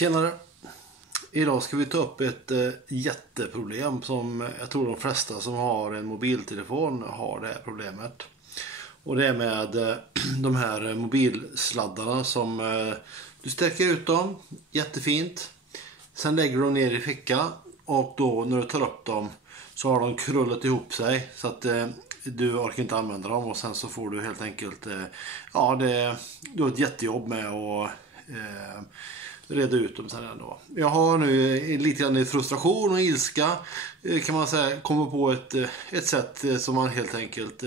Tjenare! Idag ska vi ta upp ett jätteproblem som jag tror de flesta som har en mobiltelefon har det här problemet. Och det är med de här mobilsladdarna som du sträcker ut dem jättefint. Sen lägger du dem ner i fickan och då när du tar upp dem så har de krullat ihop sig så att du orkar inte använda dem och sen så får du helt enkelt du har ett jättejobb med att reda ut dem sen ändå. Jag har nu lite grann i frustration och ilska kan man säga kommit på ett sätt som man helt enkelt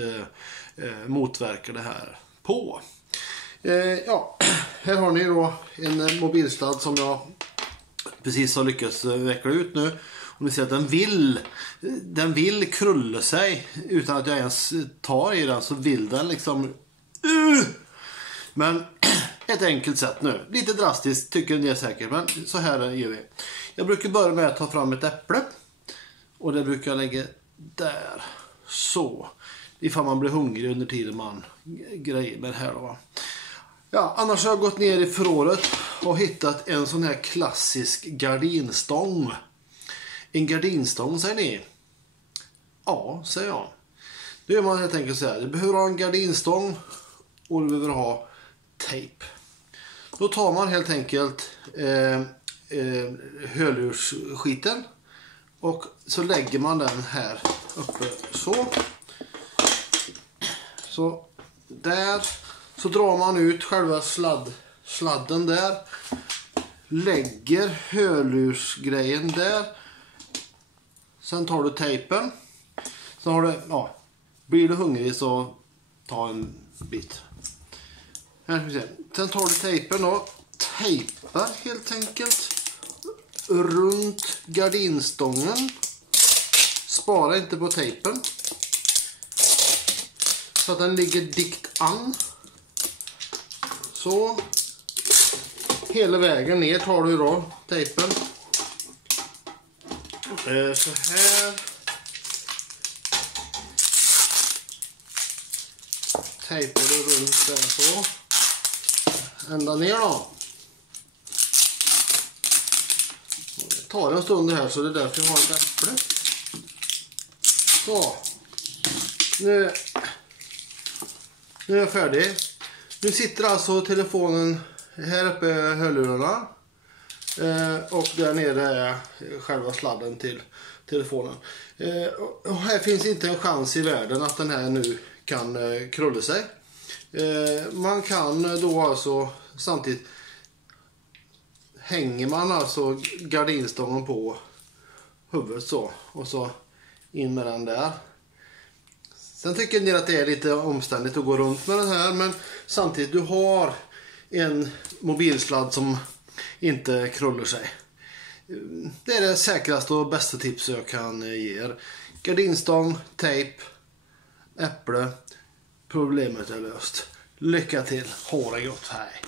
motverkar det här på. Här har ni då en mobilsladd som jag precis har lyckats veckla ut nu. Och ni ser att den vill krulla sig utan att jag ens tar i den, så vill den liksom men ett enkelt sätt nu. Lite drastiskt tycker ni säkert, men så här gör vi. Jag brukar börja med att ta fram ett äpple. Och det brukar jag lägga där. Så. Ifall man blir hungrig under tiden man grejer med det här då. Ja, annars har jag gått ner i förrådet och hittat en sån här klassisk gardinstång. En gardinstång, säger ni? Ja, säger jag. Då gör man helt enkelt så här. Du behöver ha en gardinstång och du behöver ha tejp. Då tar man helt enkelt hörlursskiten och så lägger man den här uppe så där, så drar man ut själva sladden där, lägger hörlursgrejen där, sen tar du tejpen, så har du, blir du hungrig så ta en bit. Här ska vi se. Sen tar du tejpen och tejpar helt enkelt runt gardinstången. Spara inte på tejpen så att den ligger dikt an. Så hela vägen ner tar du då tejpen. Så här. Tejpar du runt där så. Ända ner då. Det tar en stund här, så det är därför jag har ett äpple. Så. Nu är jag färdig. Nu sitter alltså telefonen här uppe i hörlurarna. Och där nere är själva sladden till telefonen. Och här finns inte en chans i världen att den här nu kan krulla sig. Man kan då alltså samtidigt hänger man alltså gardinstången på huvudet så och så in med den där. Sen tycker ni att det är lite omständigt att gå runt med den här, men samtidigt du har en mobilsladd som inte krullar sig. Det är det säkraste och bästa tipset jag kan ge er. Gardinstång, tejp, äpple. Problemet är löst. Lycka till. Ha det gott. Hej.